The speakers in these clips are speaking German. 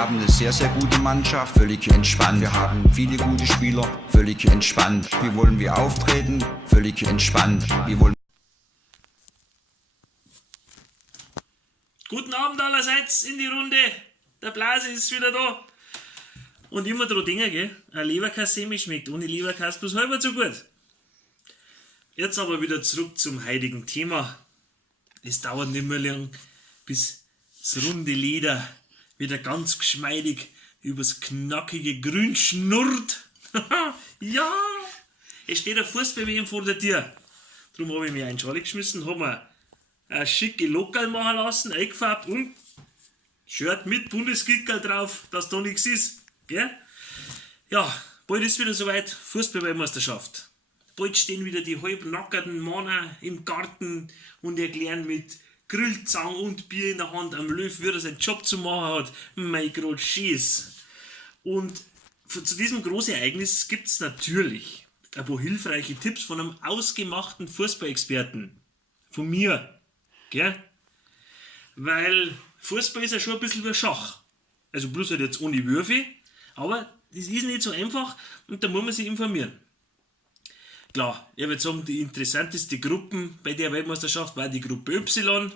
haben eine sehr, sehr gute Mannschaft, völlig entspannt. Wir haben viele gute Spieler, völlig entspannt. Wie wollen wir auftreten? Völlig entspannt. Guten Abend allerseits in die Runde. Der Blase ist wieder da. Und immer dran denken, gell? Ein Leberkassemi schmeckt ohne Leberkass bloß halber so gut. Jetzt aber wieder zurück zum heutigen Thema. Es dauert nicht mehr lang, bis das runde Leder wieder ganz geschmeidig übers knackige Grün schnurrt. Ja, es steht ein Fußball-WM vor der Tür. Darum habe ich mir einen Schale geschmissen, habe mir ein schicke Lokal machen lassen, eingefärbt und Shirt mit Bundeskickerl drauf, dass da nichts ist. Gell? Ja, bald ist wieder soweit, Fußball-Weltmeisterschaft. Bald stehen wieder die halbnackerten Männer im Garten und erklären mit Grillzangen und Bier in der Hand am Löw, wie er seinen Job zu machen hat. Mein Gott, schieß. Und zu diesem großen Ereignis gibt es natürlich ein paar hilfreiche Tipps von einem ausgemachten Fußballexperten. Von mir. Gell? Weil Fußball ist ja schon ein bisschen wie Schach. Also bloß halt jetzt ohne Würfe. Aber das ist nicht so einfach und da muss man sich informieren. Klar, ich würde sagen, die interessanteste Gruppe bei der Weltmeisterschaft war die Gruppe Y.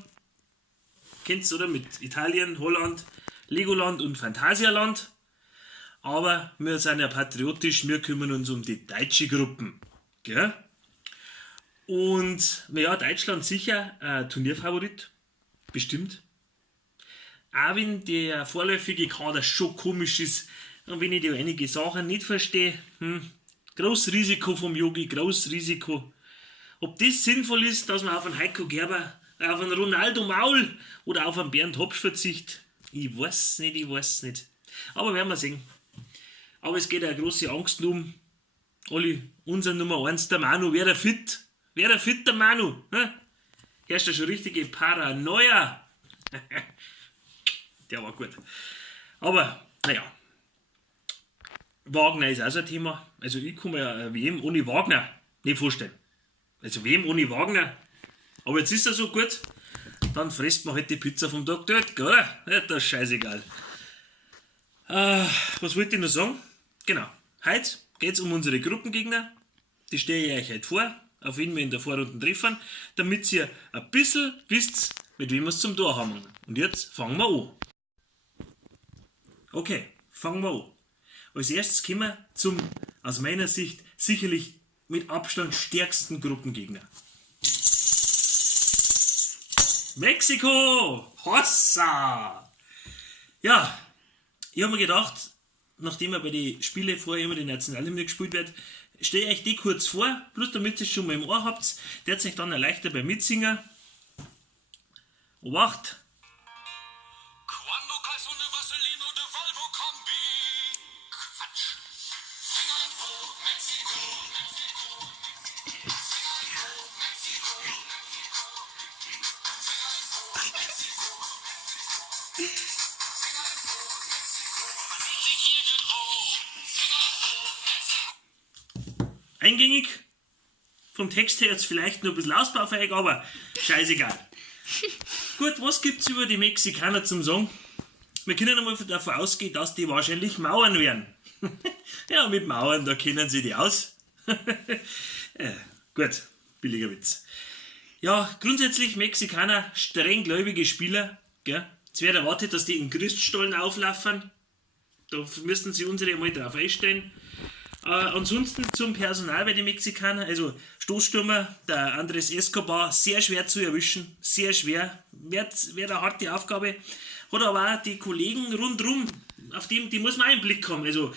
Kennst du, oder? Mit Italien, Holland, Legoland und Phantasialand. Aber wir sind ja patriotisch, wir kümmern uns um die deutsche Gruppen. Gell? Und ja, Deutschland sicher ein Turnierfavorit. Bestimmt. Auch wenn der vorläufige Kader schon komisch ist und wenn ich da einige Sachen nicht verstehe, großes Risiko vom Yogi, großes Risiko. Ob das sinnvoll ist, dass man auf einen Heiko Gerber, auf einen Ronaldo Maul oder auf einen Bernd Hopsch verzichtet, ich weiß nicht. Aber werden wir sehen. Aber es geht eine große Angst um. Olli, unser Nummer 1, der Manu, wäre er fit? Wäre er fit, der Manu? Herrscht ja schon richtige Paranoia. Der war gut. Aber, naja. Wagner ist auch so ein Thema. Also ich kann mir ja WM ohne Wagner nicht vorstellen. Also WM ohne Wagner. Aber jetzt ist er so gut, dann frisst man halt die Pizza vom Dr. Oetker, oder? Ja, das ist scheißegal. Was wollte ich noch sagen? Genau. Heute geht es um unsere Gruppengegner. Die stelle ich euch heute vor, auf wen wir in der Vorrunde treffen, damit ihr ein bisschen wisst, mit wem wir es zum Tor haben. Und jetzt fangen wir an. Okay, fangen wir an. Als erstes kommen wir zum, aus meiner Sicht, sicherlich mit Abstand stärksten Gruppengegner. Mexiko! Hossa! Ja, ich habe mir gedacht, nachdem ja bei den Spielen vorher immer die Nationalhymne gespielt wird, stelle euch die kurz vor, bloß damit ihr es schon mal im Ohr habt, der euch dann erleichtert beim Mitsingen. Obacht! Eingängig, vom Text her jetzt vielleicht nur ein bisschen ausbaufähig, aber scheißegal. Gut, was gibt's über die Mexikaner zum Sagen? Wir können einmal davon ausgehen, dass die wahrscheinlich Mauern werden. Ja, mit Mauern, da kennen sie die aus. Gut, billiger Witz. Ja, grundsätzlich Mexikaner, streng gläubige Spieler. Gell? Es wird erwartet, dass die in Christstollen auflaufen. Da müssten sie unsere einmal drauf einstellen. Ansonsten zum Personal bei den Mexikanern, also Stoßstürmer, der Andres Escobar, sehr schwer zu erwischen, sehr schwer, wird eine harte Aufgabe, hat aber auch die Kollegen rundherum, auf die muss man einen Blick haben, also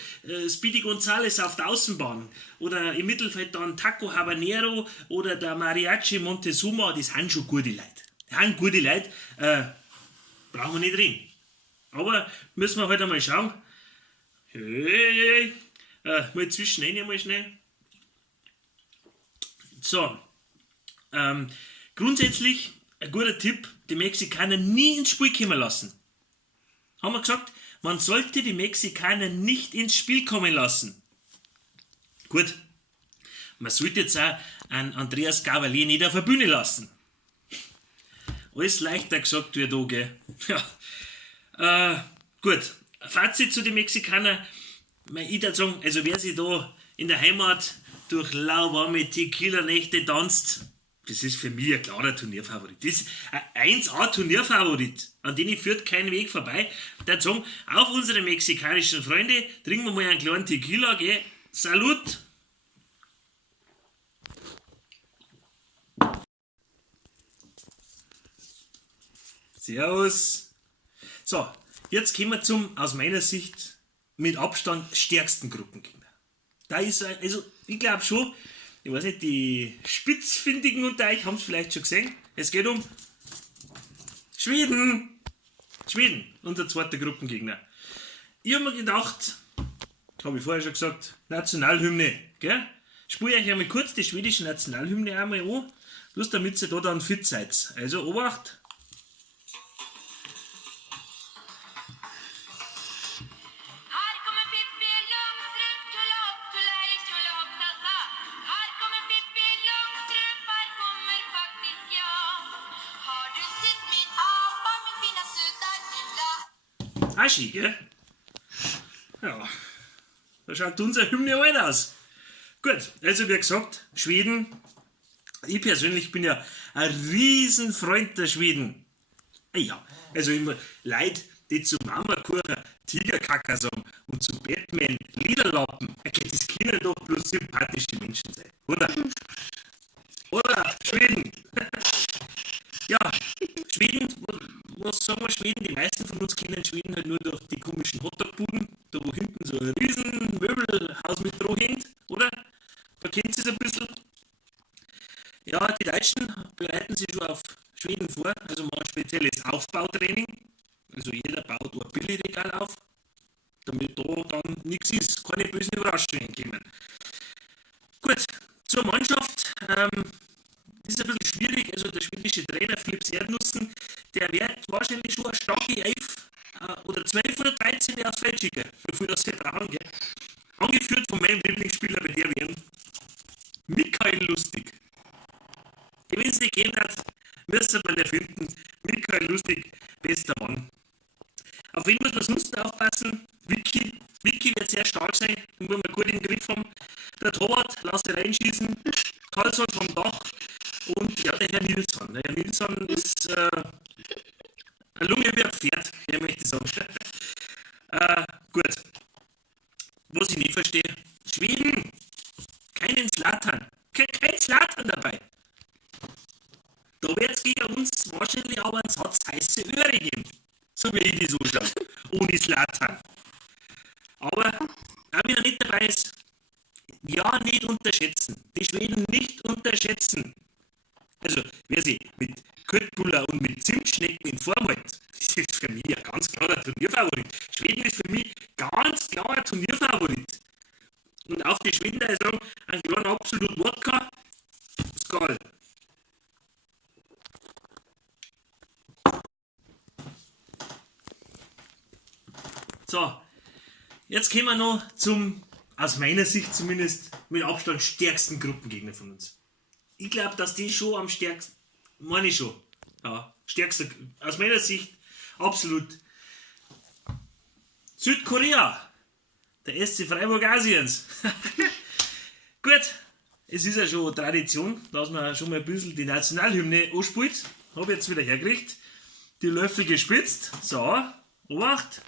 Speedy González auf der Außenbahn oder im Mittelfeld dann Taco Habanero oder der Mariachi Montezuma, das sind schon gute Leute, brauchen wir nicht reden, aber müssen wir halt einmal schauen. Hey. Mal zwischen einmal schnell. So. Grundsätzlich ein guter Tipp, die Mexikaner nie ins Spiel kommen lassen. Haben wir gesagt, man sollte die Mexikaner nicht ins Spiel kommen lassen. Gut. Man sollte jetzt auch einen Andreas Gavalier nicht auf der Bühne lassen. Alles leichter gesagt wie da, gell? Ja. Gut. Fazit zu den Mexikanern. Ich würde sagen, also wer sich da in der Heimat durch lauwarme Tequila-Nächte tanzt, das ist für mich ein klarer Turnierfavorit. Das ist ein 1A-Turnierfavorit, an den führt kein Weg vorbei. Der sagen, auf unsere mexikanischen Freunde, trinken wir mal einen kleinen Tequila, gell? Salut! Servus! So, jetzt kommen wir zum, aus meiner Sicht, mit Abstand stärksten Gruppengegner. Da ist, also ich glaube schon, ich weiß nicht, die Spitzfindigen unter euch haben es vielleicht schon gesehen. Es geht um Schweden. Schweden, unser zweiter Gruppengegner. Ich habe mir gedacht, habe ich vorher schon gesagt, Nationalhymne, gell? Spiele euch einmal kurz die schwedische Nationalhymne einmal an, bloß damit ihr da dann fit seid. Also Obacht. Aschi, gell? Ja, da schaut unser Hymne alt aus. Gut, also wie gesagt, Schweden. Ich persönlich bin ja ein Riesenfreund der Schweden. Ja, also immer Leute, die zu Marmorkuchen Tigerkacker sagen und zu Batman Liederlappen. Okay, das können doch bloß sympathische Menschen sein, oder? Oder Schweden. Ja, Schweden, was sagen wir Schweden? Die meisten von uns kennen Schweden halt nur durch die komischen Hotdogbuden, da wo hinten so ein riesen Möbelhaus mit Droh hängt, oder? Da kennt ihr es ein bisschen. Ja, die Deutschen bereiten sich schon auf Schweden vor, also machen ein spezielles Aufbautraining. Also jeder baut ein Billigregal auf, damit da dann nichts ist, keine bösen Überraschungen kommen. Gut, zur Mannschaft. Das ist ein bisschen schwierig, also der schwedische Trainer Philipp Erdnussen, der wird wahrscheinlich schon eine starke 11 oder 12 oder 13 aus Feld schicken, bevor das wir brauchen, gell? Angeführt von meinem Lieblingsspieler bei der WM, Michael Lustig. Wenn es nicht gehen hat, müssen wir ihn finden. Michael Lustig, bester Mann. Auf wen muss man sonst aufpassen? Vicky wird sehr stark sein, den wollen wir gut im Griff haben. Der Torwart, lasse reinschießen. Karlsson vom Dach. Und ja, der Herr Nilsson. Der Herr Nilsson ist eine Lunge wie ein Pferd, der möchte ich sagen. Gut. Was ich nicht verstehe, Schweden, keinen Zlatan. Kein Zlatan dabei. Da wird es gegen uns wahrscheinlich aber einen Satz heiße Öre geben. So wie ich das anschaue. Ohne Zlatan. Aber auch wenn er nicht dabei ist, ja, nicht unterschätzen. Die Schweden nicht unterschätzen. Also, wer sich mit Köttbullar und mit Zimtschnecken in Form hält, das ist für mich ein ganz klarer Turnierfavorit. Schweden ist für mich ganz klarer Turnierfavorit. Und auf die Schweden, da ich sagen, ein kleiner absolut Wodka, Skal. So, jetzt kommen wir noch zum, aus meiner Sicht zumindest, mit Abstand stärksten Gruppengegner von uns. Ich glaube, dass die schon am stärksten, meine ich schon, ja, stärkster, aus meiner Sicht absolut. Südkorea, der SC Freiburg Asiens. Gut, es ist ja schon Tradition, dass man schon mal ein bisschen die Nationalhymne anspielt. Habe jetzt wieder hergekriegt. Die Löffel gespitzt. So, Obacht.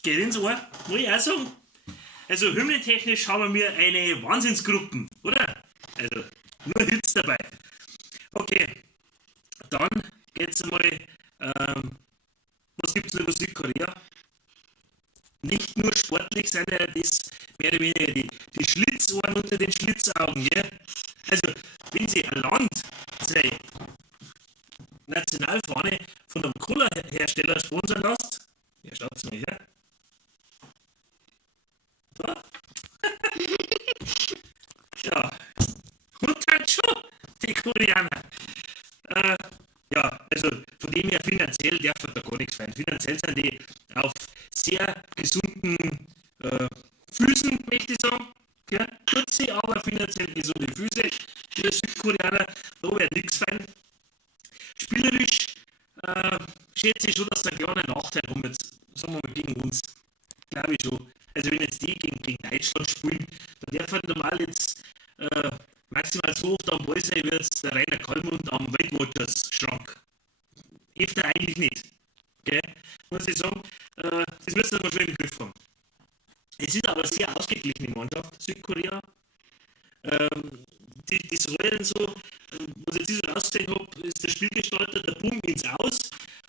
Geht ins Ohr, muss ich auch sagen. Also hymnentechnisch haben wir eine Wahnsinnsgruppen, oder? Also nur Hits dabei. Okay, dann geht's einmal, was gibt es über Südkorea? Nicht nur sportlich, sind ja das mehr oder weniger die Schlitzohren unter den Schlitzaugen, gell? Also, wenn sie ein Land seine Nationalfahne von einem Cola-Hersteller sponsern lässt, ja, schaut's mal her. So. Südkoreaner. Ja, also von dem her finanziell darf man da gar nichts feiern. Finanziell sind die auf sehr gesunden Füßen, möchte ich sagen. Ja, kurze, aber finanziell gesunde Füße. Die Südkoreaner, da wird nichts fein. Spielerisch schätze ich schon, dass sie einen kleinen Nachteil haben jetzt, sagen wir mal, gegen uns. Glaube ich schon. Also wenn jetzt die gegen Deutschland spielen, dann darf halt normal jetzt maximal so oft am Ball sein, wie jetzt der Rainer Kallmund am Weltmotors-Schrank. Öfter eigentlich nicht. Okay? Muss ich sagen, das müssen wir schon im Griff haben. Es ist aber eine sehr ausgeglichene Mannschaft, Südkorea. Die sollen so, was ich jetzt so ausgesehen habe, ist der Spielgestalter, der Boom ins Aus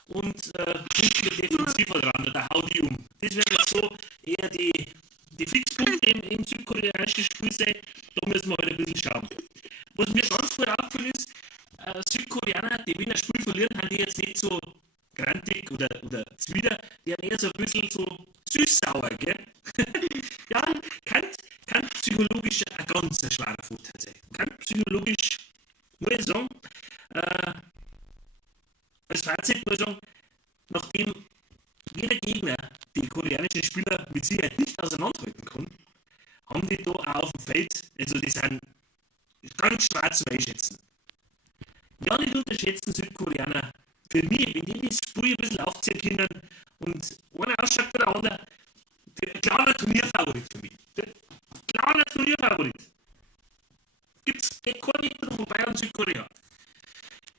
und der Defensiver dran, der haut die um. Das wäre jetzt so eher die Fixpunkte im südkoreanischen Spiel sein, da müssen wir halt ein bisschen schauen. Was mir ganz gut aufgefallen ist, Südkoreaner, die wenn ein Spiel verlieren, haben die jetzt nicht so grantig oder zwider, die haben eher so ein bisschen so süß-sauer, gell? Ja, kann psychologisch ein ganz schwerer Vorteil sein. Kann psychologisch, muss ich sagen, als Fazit muss ich sagen, nachdem jeder Gegner die koreanischen Spieler mit Sicherheit nicht auseinanderhalten kann, haben die da auch auf dem Feld, also die sind ganz schwer zu einschätzen. Ja, nicht unterschätzen Südkoreaner. Für mich, wenn die das Spiel ein bisschen aufziehen können und einer ausschaut wie der andere, der klarer Turnierfavorit für mich. Der klarer Turnierfavorit. Geht kein Weg drum vorbei an Südkorea.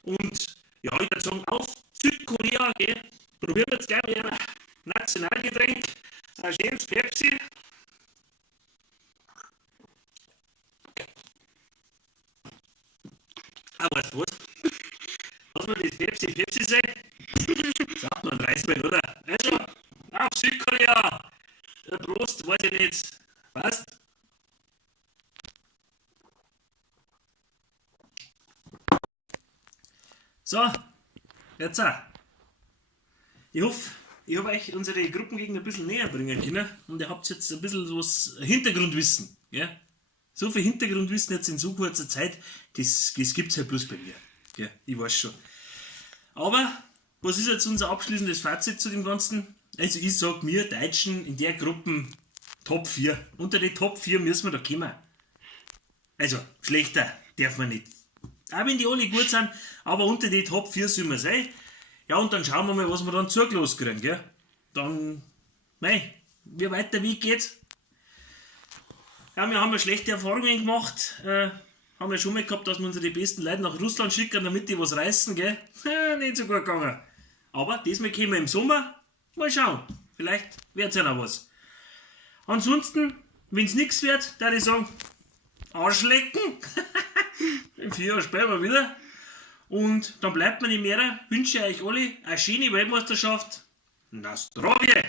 Und ja, ich würde sagen, auf Südkorea, gell, probieren wir jetzt gleich mal ein Nationalgetränk, ein schönes Pepsi. Aber weißt du was? Lass mal das Pepsi sein. Sagt man Reiswein, oder? Also, auf Südkorea! Prost, weiß ich nicht. Passt? So, jetzt auch. Ich hoffe, ich habe euch unsere Gruppengegner ein bisschen näher bringen können und ihr habt jetzt ein bisschen was Hintergrundwissen. Ja? So viel Hintergrundwissen jetzt in so kurzer Zeit, das gibt es halt bloß bei mir. Ja, ich weiß schon. Aber, was ist jetzt unser abschließendes Fazit zu dem Ganzen? Also ich sage mir, Deutschen in der Gruppe Top 4. Unter die Top 4 müssen wir da kommen. Also, schlechter darf man nicht. Auch wenn die alle gut sind, aber unter die Top 4 sollen wir sein. Ja, und dann schauen wir mal, was wir dann zugelost kriegen, gell? Dann, mei, wie weit der Weg geht. Ja, wir haben ja schlechte Erfahrungen gemacht. Haben wir schon mal gehabt, dass wir unsere besten Leute nach Russland schicken, damit die was reißen, gell? Nicht so gut gegangen. Aber diesmal kommen wir im Sommer. Mal schauen. Vielleicht wird es ja noch was. Ansonsten, wenn es nichts wird, würde ich sagen, Arschlecken. In 4 Jahren spielen wir wieder. Und dann bleibt mir nicht mehr. Wünsche euch alle eine schöne Weltmeisterschaft. Na Zdravje!